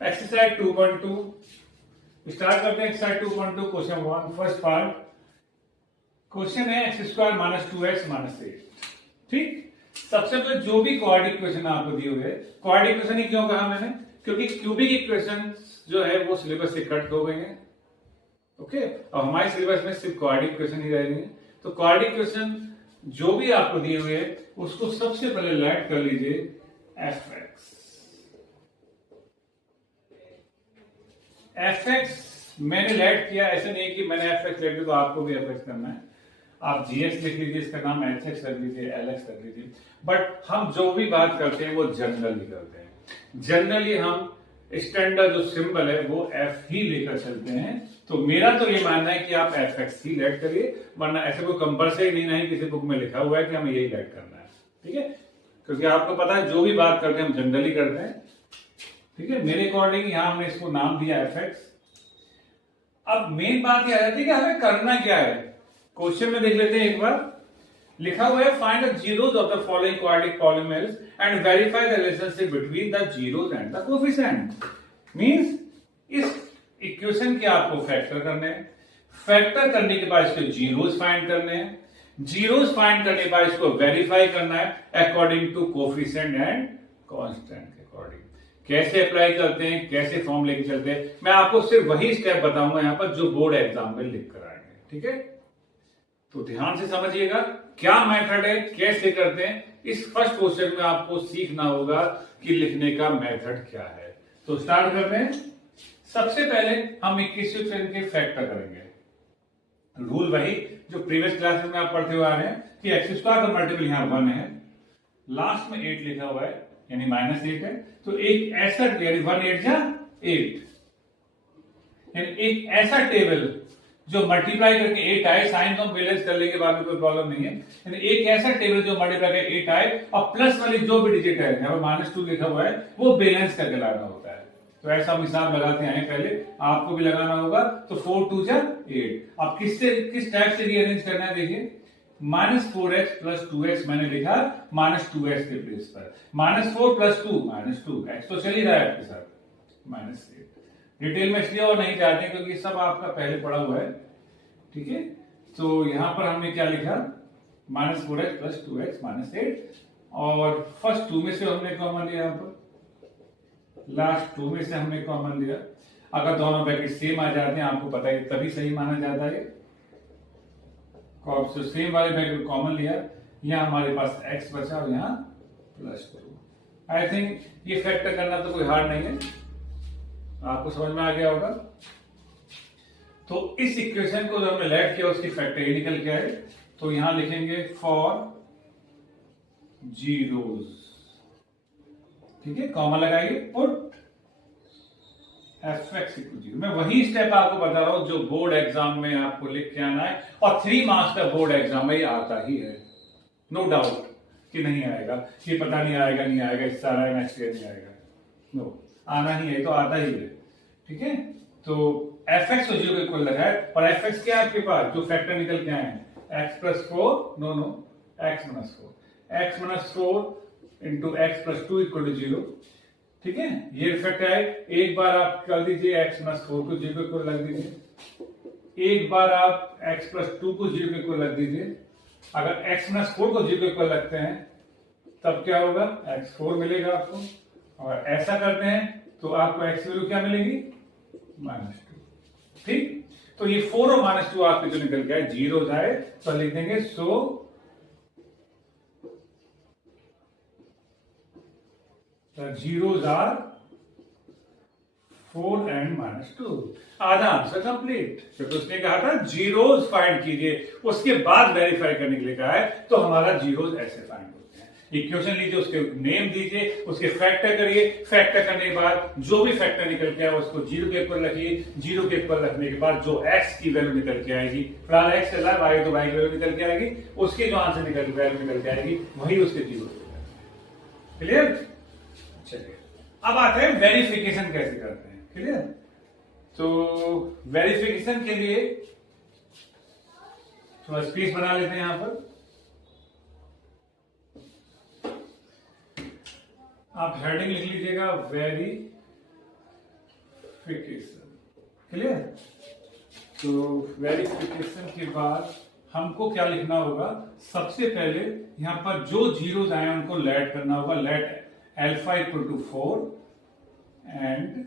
Exercise 2.2 start करते हैं। Exercise 2.2 question 1 first part. Question है x square minus 2x minus 8। ठीक, सबसे पहले जो भी क्वाड्रेटिक इक्वेशन आपको दिए हुए, क्वाड्रेटिक इक्वेशन ही क्यों कहा मैंने, क्योंकि क्यूबिक इक्वेशन जो है वो सिलेबस से कट हो गए हैं। ओके, अब हमारे सिलेबस में सिर्फ क्वाड्रेटिक इक्वेशन ही रहेंगे। तो क्वाड्रेटिक इक्वेशन जो भी आपको दिए हुए उसको सबसे पहले राइट कर लीजिए एफ एक्स मैंने लेट किया, ऐसे नहीं कि मैंने एफ एक्स लेट किया तो आपको भी एफ एक्स करना है। आप जीएक्स लिख लीजिए, इसका नाम एच एक्स रख लीजिए, एल एक्स रख लीजिए। बट हम जो भी बात करते हैं वो जनरली करते हैं। जनरली हम स्टैंडर्ड जो सिंबल है वो एफ ही लेकर चलते हैं। तो मेरा तो ये मानना है कि आप एफ एक्स ही लेट करिए, वरना ऐसे कोई कंपल्सरी नहीं किसी बुक में लिखा हुआ है कि हमें यही लेट करना है। ठीक है, क्योंकि आपको पता है जो भी बात करते हैं हम जनरली करते हैं। ठीक है, मेरे अकॉर्डिंग यहां हमने इसको नाम दिया एफ एक्स। अब मेन बात यह आ जाती है कि हमें करना क्या है। क्वेश्चन में देख लेते हैं एक बार। लिखा हुआ है find the zeros of the following quadratic polynomials and verify the relationship between the zeros and the coefficient. Means इस इक्वेशन के आपको फैक्टर करने हैं, फैक्टर करने के बाद इसके जीरोस फाइंड करने हैं, जीरोस फाइंड करने के बाद इसको वेरीफाई करना है according to coefficient and constant के अकॉर्डिंग। कैसे अप्लाई करते हैं, कैसे फॉर्म लेके चलते हैं, मैं आपको सिर्फ वही स्टेप बताऊंगा यहां पर जो बोर्ड एग्जाम में लिख कर आएंगे। ठीक है, तो ध्यान से समझिएगा क्या मेथड है, कैसे करते हैं। इस फर्स्ट क्वेश्चन में आपको सीखना होगा कि लिखने का मेथड क्या है। तो स्टार्ट करते हैं। सबसे पहले हम इक्वेशन के फैक्टर करेंगे। रूल वही जो प्रीवियस क्लासेस में आप पढ़ते हुए आ रहे हैं कि एक्स स्क्वायर का मल्टीपल यहां 1 है, लास्ट में 8 लिखा हुआ है यानी -8 है। तो एक ऐसा यानी 1 8 जा 8 यानी एक ऐसा टेबल जो मल्टीप्लाई करके 8 आए, साइन को बैलेंस करने के बाद में कोई प्रॉब्लम नहीं है। यानी एक ऐसा टेबल जो मल्टीप्लाई करके 8 आए और प्लस वाली जो भी डिजिट है यहां पर -2 लिखा हुआ है वो बैलेंस करके लाना होता है। तो ऐसा हम हिसाब लगाते हैं, पहले आपको भी लगाना होगा। तो 4 2 जा 8। अब किस टाइप से रीअरेंज करना है देखिए। -4x प्लस 2x मैंने लिखा -2x के प्लेस पर, -4 प्लस 2 -2, x तो चल ही रहा है आपके साथ, -8। डिटेल में इसलिए और नहीं जाते क्योंकि सब आपका पहले पढ़ा हुआ है। ठीक है, तो यहां पर हमने क्या लिखा -4x प्लस 2x -8 और फर्स्ट 2 में से हमने कॉमन लिया, यहां पर लास्ट 2 में से हमने कॉमन लिया। अगर दोनों ब्रैकेट सेम आ जाते हैं आपको पता है तभी सही माना जाता है। तो सेम वाले ब्रैकेट कॉमन लिया, यहां हमारे पास x बचा और यहां +2। आई थिंक ये फैक्टर करना तो कोई हार्ड नहीं है, आपको समझ में आ गया होगा। तो इस इक्वेशन को जो हमने लेट किया उसकी फैक्टर निकल के आए। तो यहां लिखेंगे फॉर जीरोस। ठीक है, कॉमा लगाइए, पुट एफ एक्स इक्वल 0। मैं वही स्टेप आपको बता रहा हूं जो बोर्ड एग्जाम में आपको लिख के आना है और 3 मार्क्स का बोर्ड एग्जाम में आता ही है। नो डाउट कि नहीं आएगा, कि पता नहीं आएगा, नहीं आएगा, इस साल आएगा, नेक्स्ट ईयर नहीं आएगा। नो, आना ही है, तो आता ही है। ठीक है, तो एफ एक्स 0 के इक्वल लगा है और एफ एक्स क्या है आपके पास जो फैक्टर निकल के आए हैं x + 4 नो x - 4 into x + 2 equal to 0। ठीक है, ये फैक्टर है। एक बार आप कर दीजिए x - 4 को 0 के इक्वल रख दीजिए, एक बार आप x + 2 को 0 के इक्वल रख दीजिए। अगर x - 4 को 0 के इक्वल रखते हैं तब क्या होगा, x4 मिलेगा आपको। और ऐसा करते हैं तो आपको x वैल्यू क्या मिलेगी, -2। ठीक, तो ये 4 और -2 आपके जो निकल गया 0 जाए तो लिख देंगे सो जीरोस आर 4 and -2। आधा आंसर कंप्लीट। क्योंकि उसने कहा था जीरोस फाइंड कीजिए, उसके बाद वेरीफाई करने के लिए कहा है। तो हमारा जीरोस ऐसे फाइंड होते हैं। इक्वेशन लीजिए, उसके नेम दीजिए, उसके फैक्टर करिए, फैक्टर करने के बाद जो भी फैक्टर निकल के आए उसको 0 के ऊपर रखिए। 0 के ऊपर रखने के बाद जो x की वैल्यू निकल के आएगी, फिलहाल x चल रहा है, y तो y की वैल्यू निकल के आएगी, उसके जो आंसर वैल्यू निकल के आएगी वही उसके जीरो। क्लियर? चलिए अब आते हैं वेरिफिकेशन कैसे करते हैं। क्लियर? तो वेरिफिकेशन के लिए थोड़ा स्पेस बना लेते हैं यहां पर। आप हेडिंग लिख लीजिएगा वेरिफिकेशन क्लियर। तो वेरिफिकेशन के बाद हमको क्या लिखना होगा, सबसे पहले यहां पर जो जीरोज आए उनको लेट करना होगा। Let alpha equal to 4 and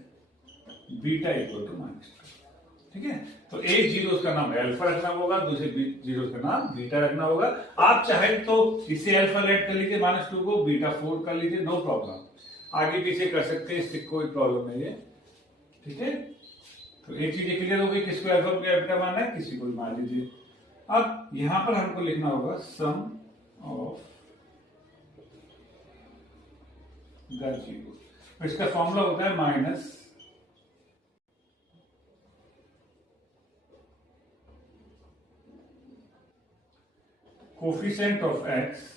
beta equal to -2। ठीक है, तो एक जीरो का नाम अल्फा रखना होगा, दूसरे जीरो का नाम बीटा रखना होगा। आप चाहे तो इसे अल्फा लेट कर लीजिए, -2 को बीटा 4 कर लीजिए, नो प्रॉब्लम, आगे पीछे कर सकते हैं, इससे कोई प्रॉब्लम नहीं है। ठीक है, तो एक चीज क्लियर हो गई, किसको अल्फा बीटा मानना है, किसी को भी मान लीजिए। अब यहां पर हमको लिखना होगा सम ऑफ द जीरो। तो इसका फॉर्मूला होता है minus coefficient of x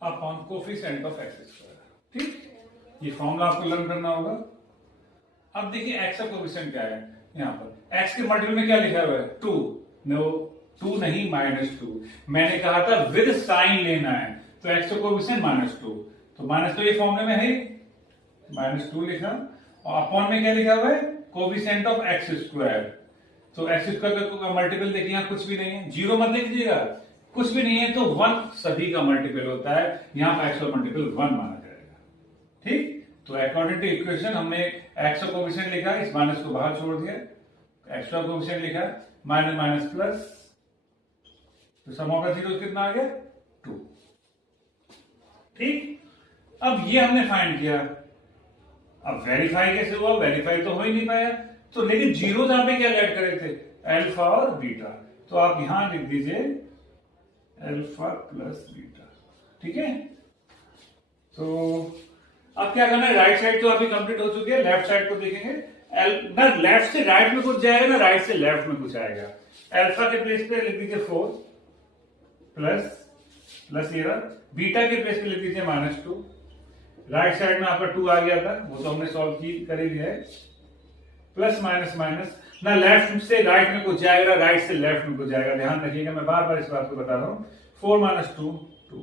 upon coefficient of x square. ठीक, ये फॉर्मूला आपको लर्न करना होगा। अब देखिए x का कोफिशिएंट क्या है, यहां पर x के मल्टीपल में क्या लिखा हुआ है 2, नो 2 नहीं -2। मैंने कहा था विद साइन लेना है, तो x का कोफिशिएंट -2, तो -2 ये फॉर्मूले में है, -2 लिखा, और अपॉन में क्या लिखा हुआ है कोफिशिएंट ऑफ x स्क्वायर। तो x स्क्वायर का मल्टीपल देखिए यहां कुछ भी नहीं है, जीरो मत लिख दीजिएगा, कुछ भी नहीं है तो 1 सभी का मल्टीपल होता है, यहां पर x का मल्टीपल 1 माना जाएगा। ठीक, तो अकॉर्डिंग टू इक्वेशन हमने x का कोफिशिएंट लिखा, इस माइनस को बाहर छोड़ दिया, x का कोफिशिएंट लिखा माइनस माइनस प्लस, तो सम ऑफ द जीरोस कितना आ गया 2। ठीक, अब ये हमने फाइंड किया। अब वेरीफाई कैसे हुआ, वेरीफाई तो हो ही नहीं पाया, तो लेकिन जीरो यहां पे क्या ऐड करे थे अल्फा और बीटा, तो आप यहां लिख दीजिए अल्फा प्लस बीटा। ठीक है, तो अब क्या करना है, राइट साइड तो अभी कंप्लीट हो चुकी है, लेफ्ट साइड को देखेंगे। ना लेफ्ट से राइट में कुछ जाएगा, ना राइट से लेफ्ट में कुछ आएगा। अल्फा के प्लेस पे लिख दीजिए 4 प्लस ये रहा, बीटा के प्लेस पे लिख दीजिए -2। राइट साइड में आपका 2 आ गया था, वो तो हमने सॉल्व कर ही लिया है, प्लस माइनस माइनस, ना लेफ्ट से राइट में कुछ जाएगा, राइट से लेफ्ट में कुछ जाएगा, ध्यान रखिएगा, मैं बार बार इस बात को बता रहा हूं। 4 - 2 2,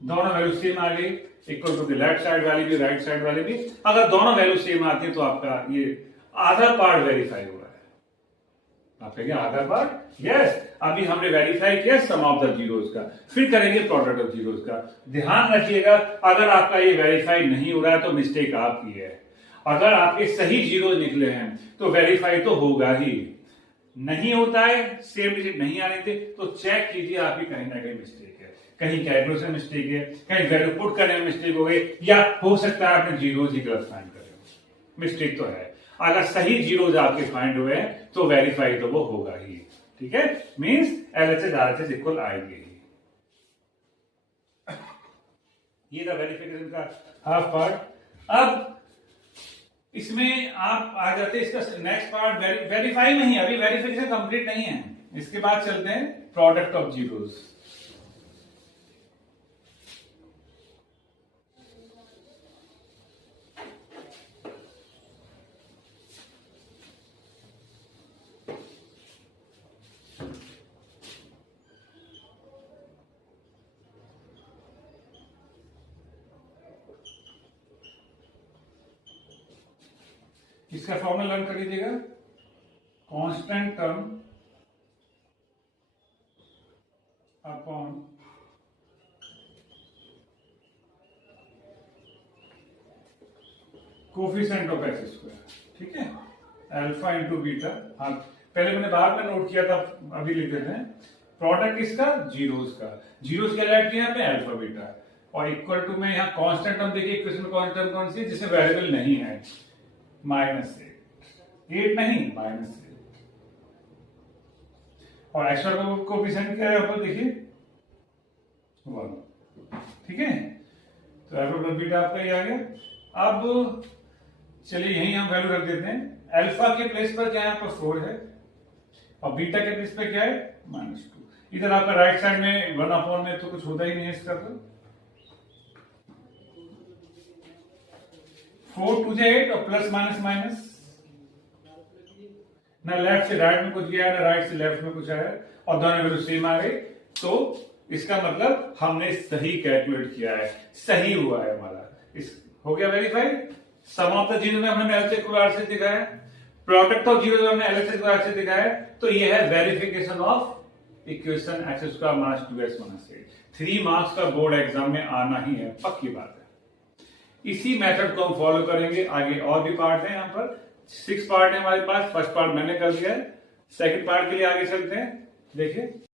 दोनों वैल्यू सेम आ गई, इक्वल टू लेफ्ट साइड वाली भी राइट साइड वाली भी। अगर दोनों वैल्यू सेम आती है तो आपका ये आधा पार्ट वेरीफाई हुआ है। आप कहेंगे आधा पार्ट, यस, अभी हमने वेरीफाई किया सम ऑफ द जीरोस का, फिर करेंगे प्रोडक्ट ऑफ जीरोस का। ध्यान रखिएगा, अगर आपका ये वेरीफाई नहीं हो रहा है तो मिस्टेक आपकी है। अगर आपके सही जीरो निकले हैं तो वेरीफाई तो होगा ही, नहीं होता है, सेम डिजिट नहीं आ रहे थे, तो चेक कीजिए आपकी कहीं ना कहीं मिस्टेक है, कहीं कैलकुलेशन मिस्टेक है, कहीं वैल्यू पुट करने में मिस्टेक हो गई, या हो सकता है आपने जीरोज ही गलत फाइंड करे, मिस्टेक तो है। अगर सही जीरोज आपके फाइंड हुए हैं तो वेरीफाई तो वो होगा ही। ठीक है, मींस LHS RHS इक्वल आएगी ही। ये था वेरिफिकेशन का हाफ पार्ट। अब इसमें आप आ जाते हैं, इसका नेक्स्ट पार्ट वेरीफाई नहीं, अभी वेरिफिकेशन कंप्लीट नहीं है, इसके बाद चलते हैं प्रोडक्ट ऑफ जीरोस। इसका फॉर्मूला लर्न कर लीजिएगा, constant term upon coefficient of x square. ठीक है, अल्फा इंटू बीटा। हाँ, पहले मैंने बाद में नोट किया था, अभी लिख देते हैं। प्रोडक्ट किसका, जीरोस का, जीरोस क्या ऐड किया पे अल्फा बीटा, और इक्वल टू में यहाँ कांस्टेंट टर्म देखिए, इक्वेशन में कांस्टेंट टर्म कौन सी है, जिसे वेरिएबल नहीं है, -8 नहीं -8, और एक्स्ट्रा कोफिशिएंट क्या है यहाँ पर देखिए 1। ठीक है, तो अल्फा प्लस बीटा आपका ये आ गया। अब चलिए यहीं हम वैल्यू रख देते हैं, अल्फा के प्लेस पर क्या है, यहाँ पर 4 है, और बीटा के प्लेस पर क्या है -2। इधर आपका राइट साइड में 1 में तो कुछ होता ही नहीं है इसका, तो 4 2 8, और प्लस माइनस माइनस, ना लेफ्ट से राइट में कुछ गया, ना राइट से लेफ्ट में कुछ आया, और दोनों वैल्यू सेम आ गई, तो इसका मतलब हमने सही कैलकुलेट किया है, सही हुआ है हमारा। इस हो गया verified. Sum of the zero में हमने एलएचएस इक्वल आरएचएस दिखाया, प्रोडक्ट ऑफ जीरो में हमने एलएचएस इक्वल आरएचएस दिखाया है। तो ये है verification of equation x square minus 2x minus 8। 3 marks का बोर्ड एग्जाम में आना ही है, पक्की बात है। इसी मेथड को हम फॉलो करेंगे आगे। और भी पार्ट है यहाँ पर, 6 पार्ट है हमारे पास। फर्स्ट पार्ट मैंने कर दिया है, सेकंड पार्ट के लिए आगे चलते हैं। देखिए